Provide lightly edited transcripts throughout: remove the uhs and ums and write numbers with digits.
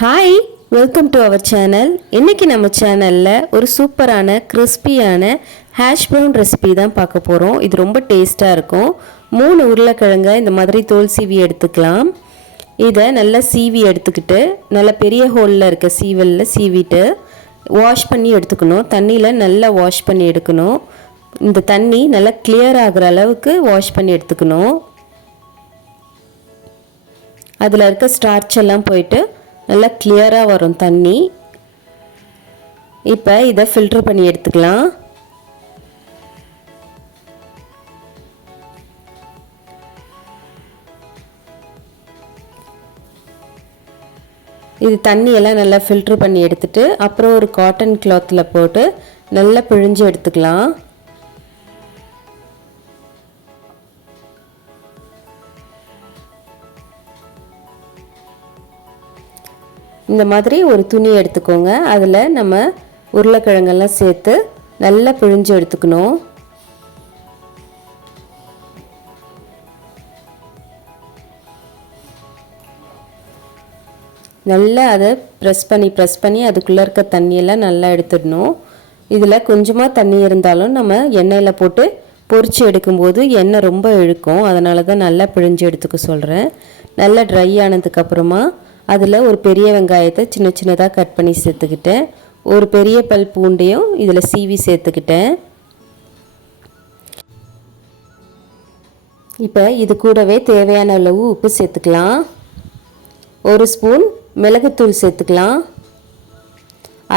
Hi, welcome to our channel. இன்றைக்கி நம்ம சேனலில் ஒரு சூப்பரான கிறிஸ்பியான ஹேஷ் ப்ரவுன் ரெசிபி தான் பார்க்க போகிறோம். இது ரொம்ப டேஸ்ட்டாக இருக்கும். 3 உருளைக்கிழங்கை இந்த மாதிரி தோல் சீவி எடுத்துக்கலாம். இதை நல்லா சீவி எடுத்துக்கிட்டு நல்லா பெரிய ஹோலில் இருக்க சீவலில் சீவிட்டு வாஷ் பண்ணி எடுத்துக்கணும். தண்ணியில் நல்லா வாஷ் பண்ணி எடுக்கணும். இந்த தண்ணி நல்லா கிளியர் ஆகிற அளவுக்கு வாஷ் பண்ணி எடுத்துக்கணும். அதில் இருக்க ஸ்டார்ச் எல்லாம் போயிட்டு நல்லா கிளியராக வரும் தண்ணி. இப்போ இதை ஃபில்டர் பண்ணி எடுத்துக்கலாம். இது தண்ணியெல்லாம் நல்லா ஃபில்டர் பண்ணி எடுத்துட்டு அப்புறம் ஒரு காட்டன் கிளாத்தில் போட்டு நல்லா பிழிஞ்சு எடுத்துக்கலாம். இந்த மாதிரி ஒரு துணி எடுத்துக்கோங்க. அதில் நம்ம உருளைக்கிழங்கெல்லாம் சேர்த்து நல்லா பிழிஞ்சு எடுத்துக்கணும். நல்லா அதை ப்ரெஸ் பண்ணி அதுக்குள்ளே இருக்க தண்ணியெல்லாம் நல்லா எடுத்துடணும். இதில் கொஞ்சமாக தண்ணி இருந்தாலும் நம்ம எண்ணெயில் போட்டு பொரித்து எடுக்கும்போது எண்ணெய் ரொம்ப இழுக்கும். அதனால தான் நல்லா பிழிஞ்சு எடுத்துக்க சொல்கிறேன். நல்லா ட்ரை ஆனதுக்கப்புறமா அதில் ஒரு பெரிய வெங்காயத்தை சின்ன சின்னதாக கட் பண்ணி சேர்த்துக்கிட்டேன். ஒரு பெரிய பல் பூண்டையும் இதில் சீவி சேர்த்துக்கிட்டேன். இப்போ இது கூடவே தேவையான அளவு உப்பு சேர்த்துக்கலாம். 1 ஸ்பூன் மிளகுத்தூள் சேர்த்துக்கலாம்.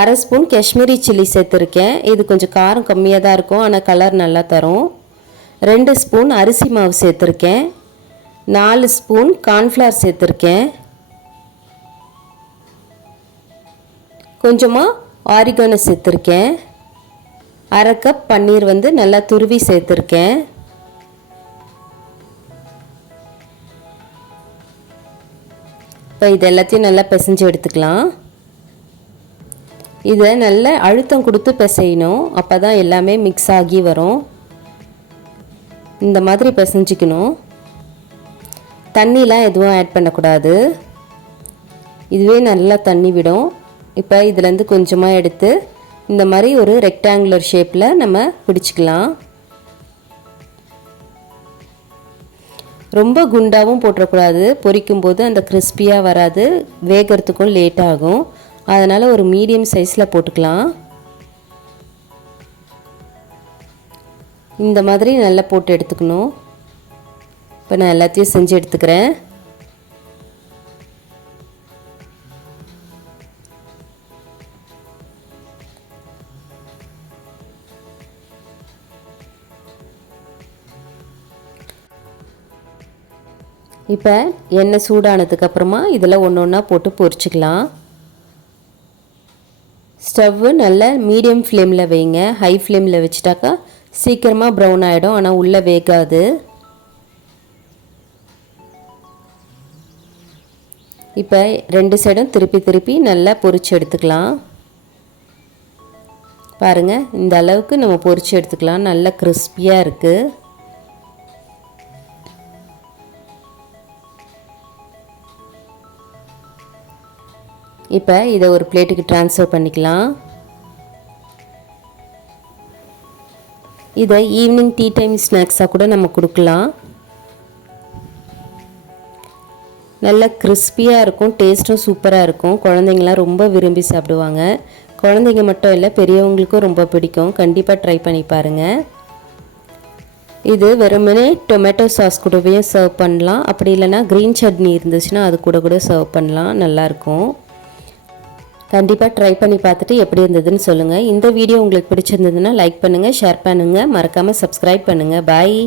1/2 ஸ்பூன் காஷ்மீரி சில்லி சேர்த்துருக்கேன். இது கொஞ்சம் காரம் கம்மியாக தான் இருக்கும், ஆனால் கலர் நல்லா தரும். 2 ஸ்பூன் அரிசி மாவு சேர்த்துருக்கேன். 4 ஸ்பூன் கார்ன்ஃப்ளவர் சேர்த்துருக்கேன். கொஞ்சமாக ஆரிகானோ சேர்த்துருக்கேன். 1/2 கப் பன்னீர் நல்லா துருவி சேர்த்துருக்கேன். இப்போ இது எல்லாத்தையும் நல்லா பிசைஞ்சு எடுத்துக்கலாம். இதை நல்லா அழுத்தம் கொடுத்து பிசையணும். அப்போ தான் எல்லாமே மிக்ஸ் ஆகி வரும். இந்த மாதிரி பிசைஞ்சிக்கணும். தண்ணிலாம் எதுவும் ஆட் பண்ணக்கூடாது. இதுவே நல்லா தண்ணி விடும். இப்போ இதுலேருந்து கொஞ்சமாக எடுத்து இந்த மாதிரி ஒரு ரெக்டாங்குலர் ஷேப்பில் நம்ம பிடிச்சிக்கலாம். ரொம்ப குண்டாகவும் போட்டுறக்கூடாது. பொரிக்கும்போது அந்த கிறிஸ்பியாக வராது, வேகிறதுக்கும் லேட் ஆகும். அதனால் ஒரு மீடியம் சைஸில் போட்டுக்கலாம். இந்த மாதிரி நல்லா போட்டு எடுத்துக்கணும். இப்போ நான் எல்லாத்தையும் செஞ்சு எடுத்துக்கிறேன். இப்போ எண்ணெய் சூடானதுக்கப்புறமா இதில் ஒன்று ஒன்றா போட்டு பொரிச்சிக்கலாம். ஸ்டவ்வு நல்லா மீடியம் ஃப்ளேமில் வைங்க. ஹை ஃப்ளேமில் வச்சுட்டாக்கா சீக்கிரமாக ப்ரௌன் ஆகிடும், ஆனால் உள்ளே வேகாது. இப்போ 2 சைடும் திருப்பி நல்லா பொரிச்சு எடுத்துக்கலாம். பாருங்கள், இந்த அளவுக்கு நம்ம பொரிச்சு எடுத்துக்கலாம். நல்லா கிறிஸ்பியாக இருக்குது. இப்போ இதை ஒரு பிளேட்டுக்கு ட்ரான்ஸ்ஃபர் பண்ணிக்கலாம். இதை ஈவினிங் டீ டைம் ஸ்நாக்ஸாக கூட நம்ம கொடுக்கலாம். நல்லா கிறிஸ்பியாக இருக்கும், டேஸ்ட்டும் சூப்பராக இருக்கும். குழந்தைங்களாம் ரொம்ப விரும்பி சாப்பிடுவாங்க. குழந்தைங்க மட்டும் இல்லை, பெரியவங்களுக்கும் ரொம்ப பிடிக்கும். கண்டிப்பாக ட்ரை பண்ணி பாருங்கள். இது வெறுமனே டொமேட்டோ சாஸ் கூடவே சர்வ் பண்ணலாம். அப்படி இல்லைனா க்ரீன் சட்னி இருந்துச்சுன்னா அது கூட சர்வ் பண்ணலாம். நல்லாயிருக்கும். கண்டிப்பாக ட்ரை பண்ணி பார்த்துட்டு எப்படி இருந்ததுன்னு சொல்லுங்கள். இந்த வீடியோ உங்களுக்கு பிடிச்சிருந்ததுன்னா லைக் பண்ணுங்கள், ஷேர் பண்ணுங்கள், மறக்காமல் சப்ஸ்கிரைப் பண்ணுங்கள். பாய்.